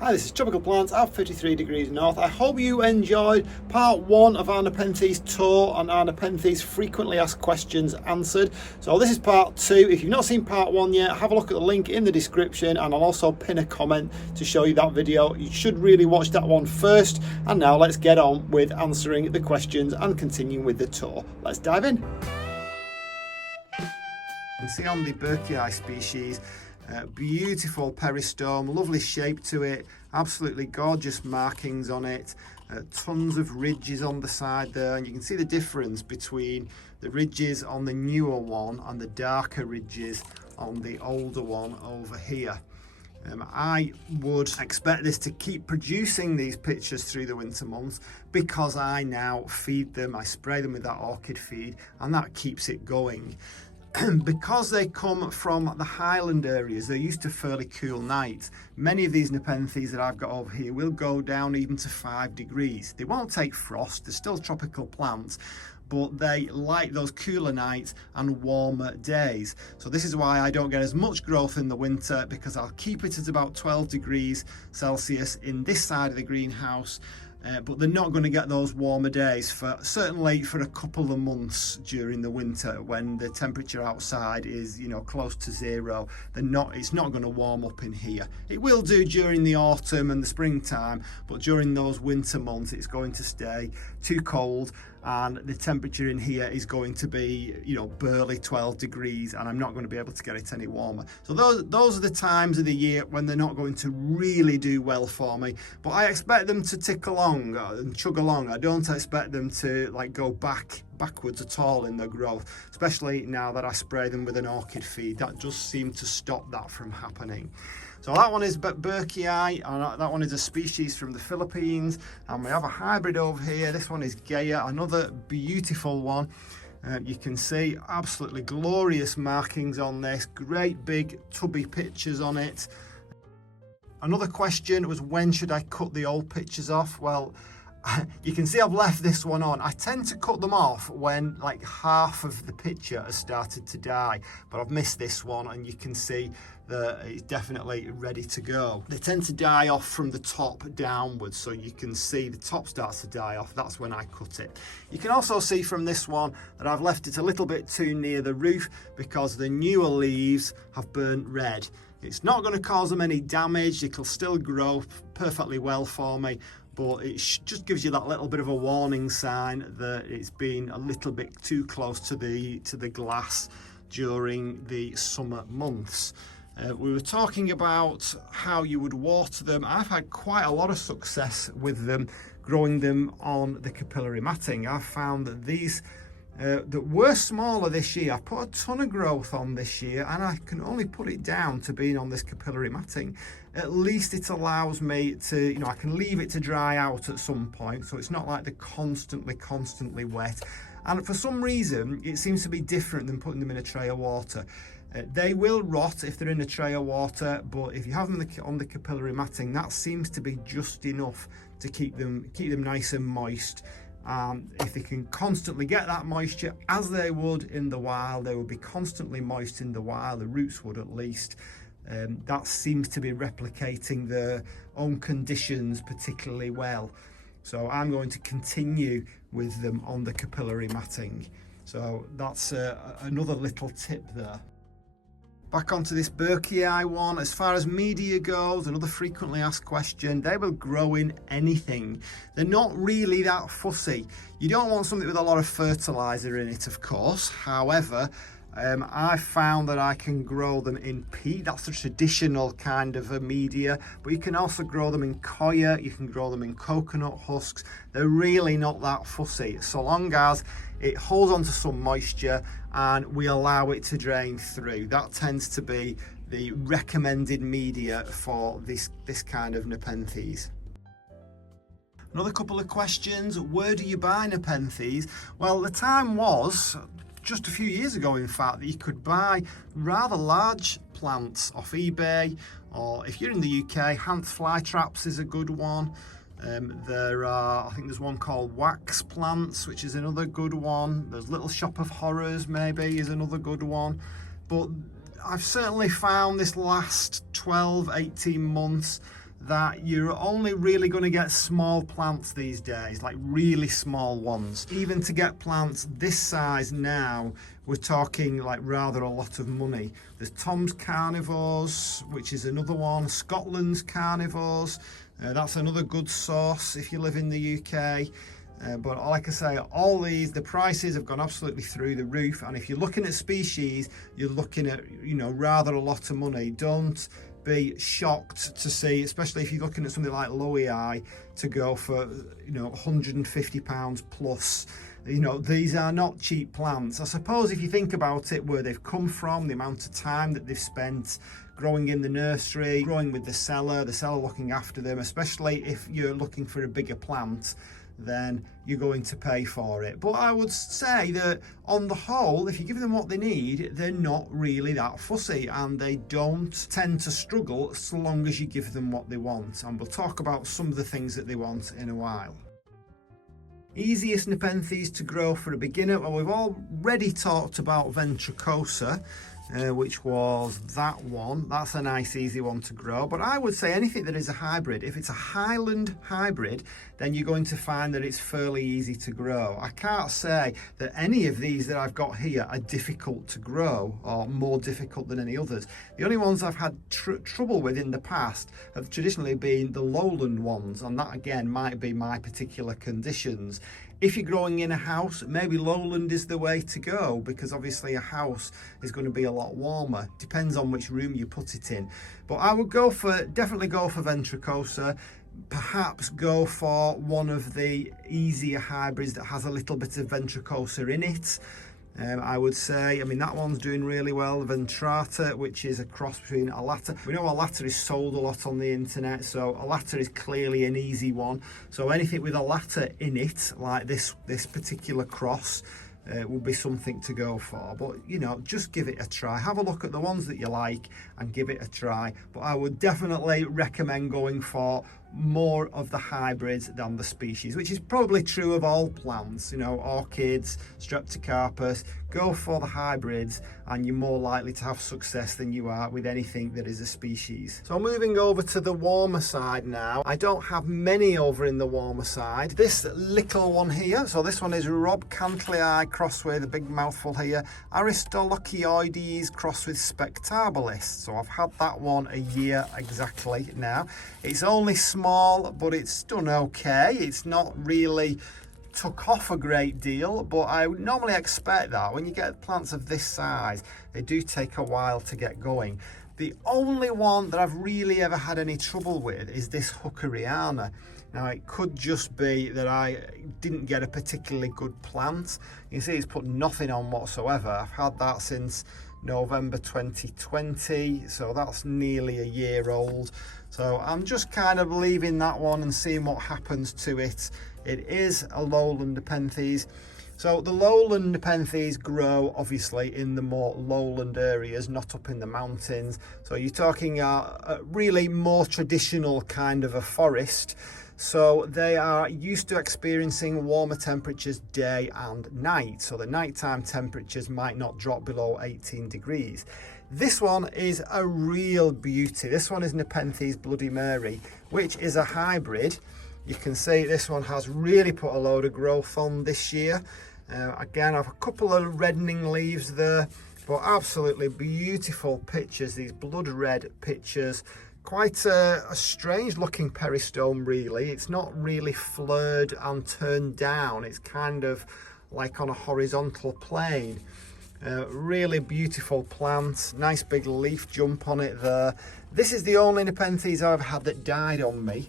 Hi, this is Tropical Plants at 53 degrees north. I hope you enjoyed part one of our Nepenthes tour on our Nepenthes frequently asked questions answered. So this is part two. If you've not seen part one yet, have a look at the link in the description and I'll also pin a comment to show you that video. You should really watch that one first. And now let's get on with answering the questions and continuing with the tour. Let's dive in. You can see on the burkei species, beautiful peristome, lovely shape to it, absolutely gorgeous markings on it, tons of ridges on the side there, and you can see the difference between the ridges on the newer one and the darker ridges on the older one over here. I would expect this to keep producing these pictures through the winter months because I now feed them, I spray them with that orchid feed, and that keeps it going. Because they come from the highland areas, they're used to fairly cool nights. Many of these Nepenthes that I've got over here will go down even to 5 degrees. They won't take frost, they're still tropical plants, but they like those cooler nights and warmer days. So this is why I don't get as much growth in the winter, because I'll keep it at about 12 degrees Celsius in this side of the greenhouse. But they're not going to get those warmer days certainly for a couple of months during the winter when the temperature outside is, close to zero. It's not going to warm up in here. It will do during the autumn and the springtime, but during those winter months it's going to stay too cold and the temperature in here is going to be, barely 12 degrees, and I'm not going to be able to get it any warmer. So those are the times of the year when they're not going to really do well for me, but I expect them to tick along and chug along. I don't expect them to go backwards at all in their growth, especially now that I spray them with an orchid feed. That just seems to stop that from happening. So that one is burkei, and that one is a species from the Philippines, and we have a hybrid over here. This one is gaya, another beautiful one. You can see absolutely glorious markings on this, great big tubby pictures on it. Another question was, when should I cut the old pictures off? Well, you can see I've left this one on. I tend to cut them off when half of the picture has started to die, but I've missed this one, and you can see that it's definitely ready to go. They tend to die off from the top downwards, so you can see the top starts to die off. That's when I cut it. You can also see from this one that I've left it a little bit too near the roof because the newer leaves have burnt red. It's not going to cause them any damage. It'll still grow perfectly well for me, but it just gives you that little bit of a warning sign that it's been a little bit too close to the glass during the summer months. We were talking about how you would water them. I've had quite a lot of success with them, growing them on the capillary matting. I've found that these that were smaller this year, I put a ton of growth on this year, and I can only put it down to being on this capillary matting. At least it allows me to, I can leave it to dry out at some point, so it's not like they're constantly wet. And for some reason, it seems to be different than putting them in a tray of water. They will rot if they're in a tray of water, but if you have them on the capillary matting, that seems to be just enough to keep them nice and moist. If they can constantly get that moisture, as they would in the wild, they would be constantly moist in the wild, the roots would at least. That seems to be replicating their own conditions particularly well. So I'm going to continue with them on the capillary matting. So that's another little tip there. Back onto this burkei one. As far as media goes, another frequently asked question, they will grow in anything. They're not really that fussy. You don't want something with a lot of fertilizer in it, of course. However, I found that I can grow them in peat. That's the traditional kind of a media, but you can also grow them in coir, you can grow them in coconut husks. They're really not that fussy, so long as it holds on to some moisture and we allow it to drain through. That tends to be the recommended media for this kind of Nepenthes. Another couple of questions. Where do you buy Nepenthes? Well, the time was just a few years ago, in fact, that you could buy rather large plants off eBay, or if you're in the UK, Hans fly traps is a good one. I think there's one called Wax Plants, which is another good one. There's Little Shop of Horrors maybe is another good one. But I've certainly found this last 12-18 months that you're only really going to get small plants these days, like really small ones. Even to get plants this size now, we're talking like rather a lot of money. There's Tom's Carnivores, which is another one, Scotland's Carnivores. That's another good source if you live in the UK. But like I say, all these, the prices have gone absolutely through the roof. And if you're looking at species, you're looking at, you know, rather a lot of money. Don't be shocked to see, especially if you're looking at something like Lowland, to go for, you know, £150 plus. You know, these are not cheap plants. I suppose if you think about it, where they've come from, the amount of time that they've spent growing in the nursery, growing with the seller looking after them, especially if you're looking for a bigger plant, then you're going to pay for it. But I would say that on the whole, if you give them what they need, they're not really that fussy, and they don't tend to struggle so long as you give them what they want. And we'll talk about some of the things that they want in a while. Easiest Nepenthes to grow for a beginner. Well, we've already talked about Ventricosa, which was that one. That's a nice easy one to grow. But I would say anything that is a hybrid, if it's a highland hybrid, then you're going to find that it's fairly easy to grow. I can't say that any of these that I've got here are difficult to grow or more difficult than any others. The only ones I've had trouble with in the past have traditionally been the lowland ones, and that again might be my particular conditions. If you're growing in a house, maybe lowland is the way to go, because obviously a house is going to be a lot warmer. Depends on which room you put it in. But I would definitely go for Ventricosa. Perhaps go for one of the easier hybrids that has a little bit of Ventricosa in it. I would say, I mean, that one's doing really well, Ventrata, which is a cross between Alata. We know Alata is sold a lot on the internet, so Alata is clearly an easy one. So anything with Alata in it, like this particular cross, would be something to go for. But you know, just give it a try. Have a look at the ones that you like and give it a try. But I would definitely recommend going for more of the hybrids than the species, which is probably true of all plants. You know, orchids, streptocarpus, go for the hybrids and you're more likely to have success than you are with anything that is a species. So moving over to the warmer side now. I don't have many over in the warmer side. This little one here, so this one is robcantleyi crossed with a big mouthful here, aristolochioides crossed with spectabilis. So I've had that one a year exactly now. It's only small, but it's done okay. It's not really took off a great deal, but I would normally expect that when you get plants of this size, they do take a while to get going. The only one that I've really ever had any trouble with is this Hookeriana. Now it could just be that I didn't get a particularly good plant. You can see it's put nothing on whatsoever. I've had that since November 2020, so that's nearly a year old. So I'm just kind of leaving that one and seeing what happens to it. It is a Lowland Nepenthes. So the Lowland Nepenthes grow obviously in the more lowland areas, not up in the mountains. So you're talking a really more traditional kind of a forest. So they are used to experiencing warmer temperatures day and night. So the nighttime temperatures might not drop below 18 degrees. This one is a real beauty. This one is Nepenthes Bloody Mary, which is a hybrid. You can see this one has really put a load of growth on this year. Again, I have a couple of reddening leaves there, but absolutely beautiful pictures, these blood red pictures. Quite a strange looking peristome really. It's not really flared and turned down. It's kind of like on a horizontal plane. Really beautiful plant, nice big leaf jump on it there. This is the only Nepenthes I've had that died on me.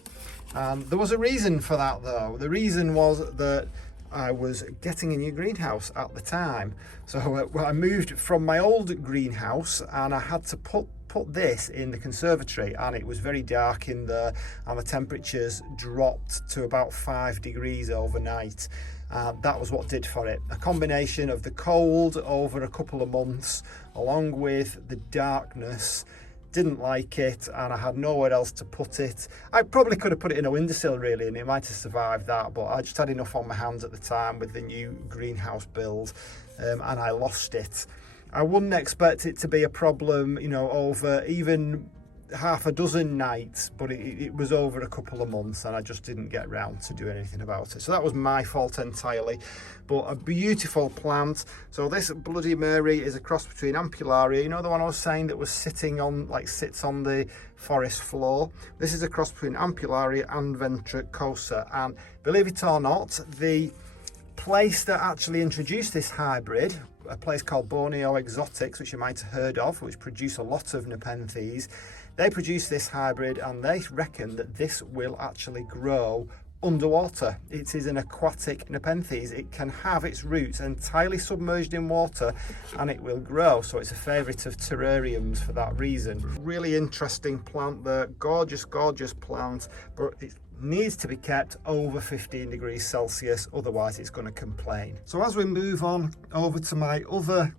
There was a reason for that though. The reason was that I was getting a new greenhouse at the time. So I moved from my old greenhouse and I had to put this in the conservatory, and it was very dark in there and the temperatures dropped to about 5 degrees overnight. That was what did for it. A combination of the cold over a couple of months along with the darkness. Didn't like it and I had nowhere else to put it. I probably could have put it in a windowsill really and it might have survived that, but I just had enough on my hands at the time with the new greenhouse build, and I lost it. I wouldn't expect it to be a problem, you know, over even half a dozen nights, but it was over a couple of months and I just didn't get round to doing anything about it. So that was my fault entirely, but a beautiful plant. So this Bloody Mary is a cross between Ampullaria, you know the one I was saying that was sitting on, like sits on the forest floor. This is a cross between Ampullaria and ventricosa, and believe it or not, the place that actually introduced this hybrid, a place called Borneo Exotics, which you might have heard of, which produce a lot of Nepenthes, they produce this hybrid and they reckon that this will actually grow underwater. It is an aquatic Nepenthes. It can have its roots entirely submerged in water and it will grow. So it's a favourite of terrariums for that reason. Really interesting plant there. Gorgeous, gorgeous plant, but it needs to be kept over 15 degrees Celsius, otherwise it's going to complain. So as we move on over to my other,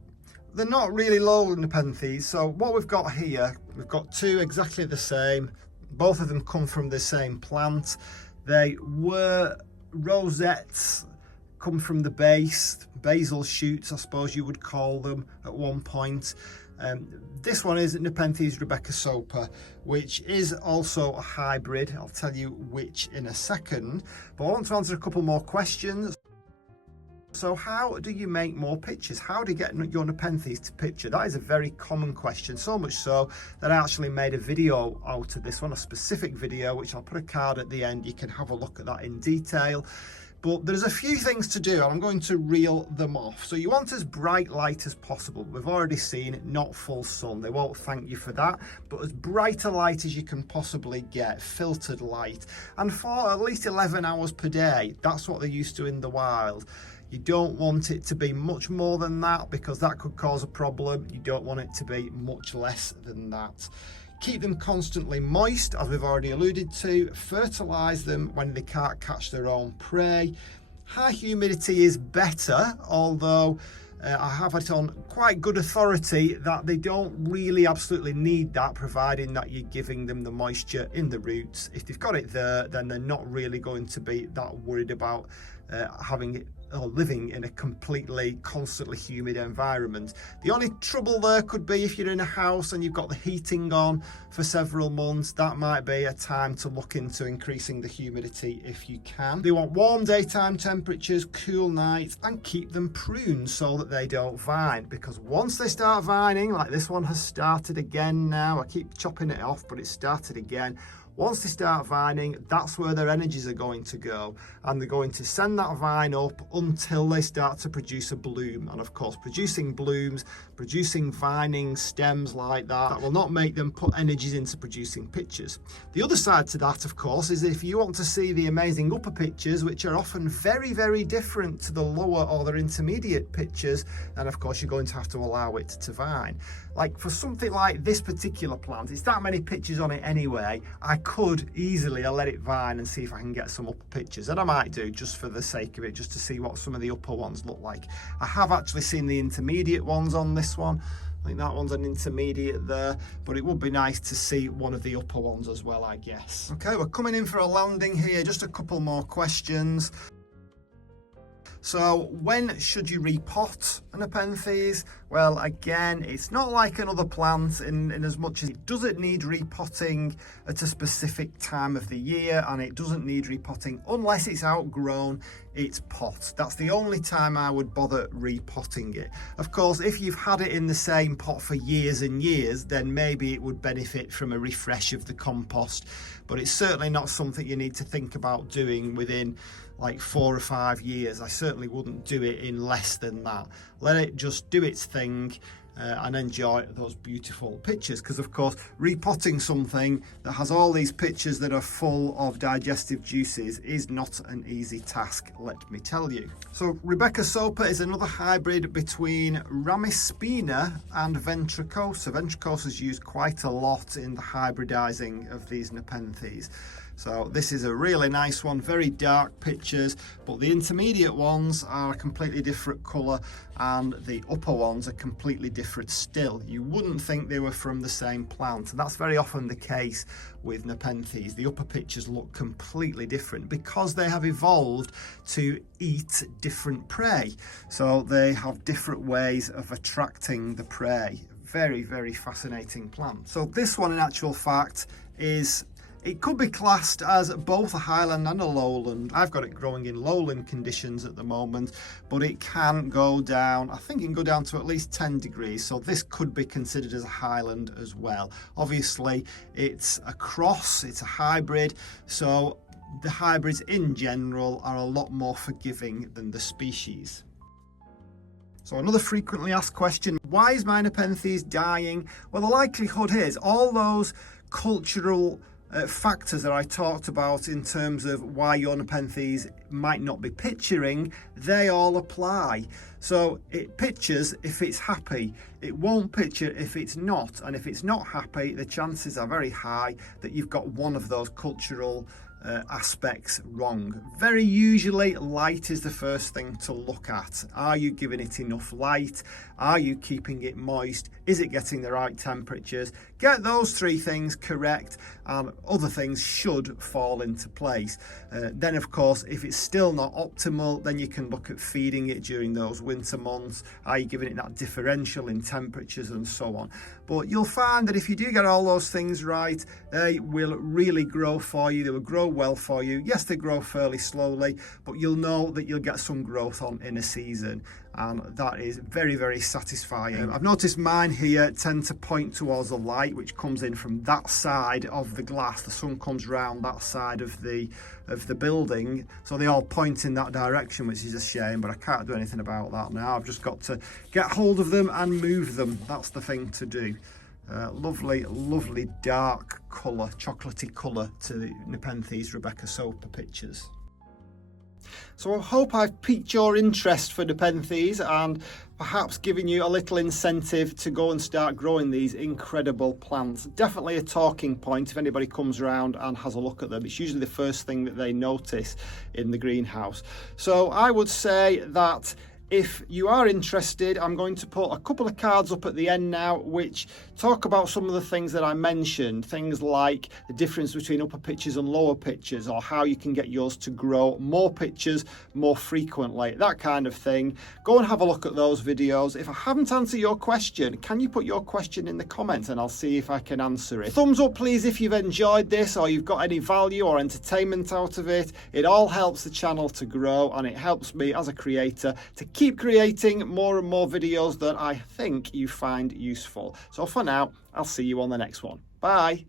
they're not really lowland Nepenthes. So what we've got here, we've got two exactly the same. Both of them come from the same plant. They were rosettes, come from the base, basal shoots I suppose you would call them at one point. This one is Nepenthes Rebecca Soper, which is also a hybrid. I'll tell you which in a second, but I want to answer a couple more questions. So how do you make more pictures? How do you get your Nepenthes to picture? That is a very common question, so much so that I actually made a video out of this one, a specific video, which I'll put a card at the end. You can have a look at that in detail. But there's a few things to do, and I'm going to reel them off. So you want as bright light as possible. We've already seen not full sun. They won't thank you for that, but as bright a light as you can possibly get, filtered light. And for at least 11 hours per day, that's what they're used to in the wild. You don't want it to be much more than that because that could cause a problem. You don't want it to be much less than that. Keep them constantly moist, as we've already alluded to. Fertilise them when they can't catch their own prey. High humidity is better, although I have it on quite good authority that they don't really absolutely need that, providing that you're giving them the moisture in the roots. If they've got it there, then they're not really going to be that worried about having it or living in a completely constantly humid environment. The only trouble there could be if you're in a house and you've got the heating on for several months. That might be a time to look into increasing the humidity if you can. They want warm daytime temperatures, cool nights, and keep them pruned so that they don't vine, because once they start vining, like this one has started again now, I keep chopping it off but it started again. Once they start vining, that's where their energies are going to go, and they're going to send that vine up until they start to produce a bloom. And of course, producing blooms, producing vining stems like that will not make them put energies into producing pictures. The other side to that, of course, is if you want to see the amazing upper pictures, which are often very, very different to the lower or their intermediate pictures, then of course you're going to have to allow it to vine. Like for something like this particular plant, it's that many pictures on it anyway, I could easily let it vine and see if I can get some upper pictures, and I might do just for the sake of it, just to see what some of the upper ones look like. I have actually seen the intermediate ones on this one. I think that one's an intermediate there, but it would be nice to see one of the upper ones as well, I guess. Okay, we're coming in for a landing here, just a couple more questions. So when should you repot a Nepenthes? Well, again, it's not like another plant in as much as it doesn't need repotting at a specific time of the year, and it doesn't need repotting unless it's outgrown its pot. That's the only time I would bother repotting it. Of course, if you've had it in the same pot for years and years, then maybe it would benefit from a refresh of the compost, but it's certainly not something you need to think about doing within like 4 or 5 years. I certainly wouldn't do it in less than that. Let it just do its thing and enjoy those beautiful pictures, because of course repotting something that has all these pictures that are full of digestive juices is not an easy task, let me tell you. So Rebecca Soper is another hybrid between Ramispina and Ventricosa. Ventricosa is used quite a lot in the hybridizing of these Nepenthes. So this is a really nice one, very dark pictures, but the intermediate ones are a completely different colour and the upper ones are completely different still. You wouldn't think they were from the same plant, and that's very often the case with Nepenthes. The upper pictures look completely different because they have evolved to eat different prey. So they have different ways of attracting the prey. very, very fascinating plant. So this one in actual fact is, it could be classed as both a highland and a lowland. I've got it growing in lowland conditions at the moment, but it can go down, I think it can go down to at least 10 degrees. So this could be considered as a highland as well. Obviously, it's a cross, it's a hybrid. So the hybrids in general are a lot more forgiving than the species. So another frequently asked question, why is my Nepenthes dying? Well, the likelihood is all those cultural factors that I talked about in terms of why your Nepenthes might not be picturing, they all apply. So it pictures if it's happy, it won't picture if it's not, and if it's not happy, the chances are very high that you've got one of those cultural aspects wrong. Very usually light is the first thing to look at. Are you giving it enough light? Are you keeping it moist? Is it getting the right temperatures? Get those three things correct and other things should fall into place. Then of course, if it's still not optimal, then you can look at feeding it during those winter months. Are you giving it that differential in temperatures and so on? But you'll find that if you do get all those things right, they will really grow for you. They will grow well for you. Yes, they grow fairly slowly, but you'll know that you'll get some growth on in a season, and that is very, very satisfying. I've noticed mine here tend to point towards the light, which comes in from that side of the glass. The sun comes round that side of the building, so they all point in that direction, which is a shame, but I can't do anything about that now. I've just got to get hold of them and move them. That's the thing to do. Lovely, lovely dark colour, chocolatey colour to the Nepenthes Rebecca Soper pictures. So I hope I've piqued your interest for Nepenthes and perhaps given you a little incentive to go and start growing these incredible plants. Definitely a talking point if anybody comes around and has a look at them. It's usually the first thing that they notice in the greenhouse. So I would say that if you are interested, I'm going to put a couple of cards up at the end now which talk about some of the things that I mentioned, things like the difference between upper pitches and lower pitches, or how you can get yours to grow more pitches more frequently, that kind of thing. Go and have a look at those videos. If I haven't answered your question, can you put your question in the comments and I'll see if I can answer it. Thumbs up please if you've enjoyed this or you've got any value or entertainment out of it. It all helps the channel to grow and it helps me as a creator to keep creating more and more videos that I think you find useful. So for now, I'll see you on the next one. Bye.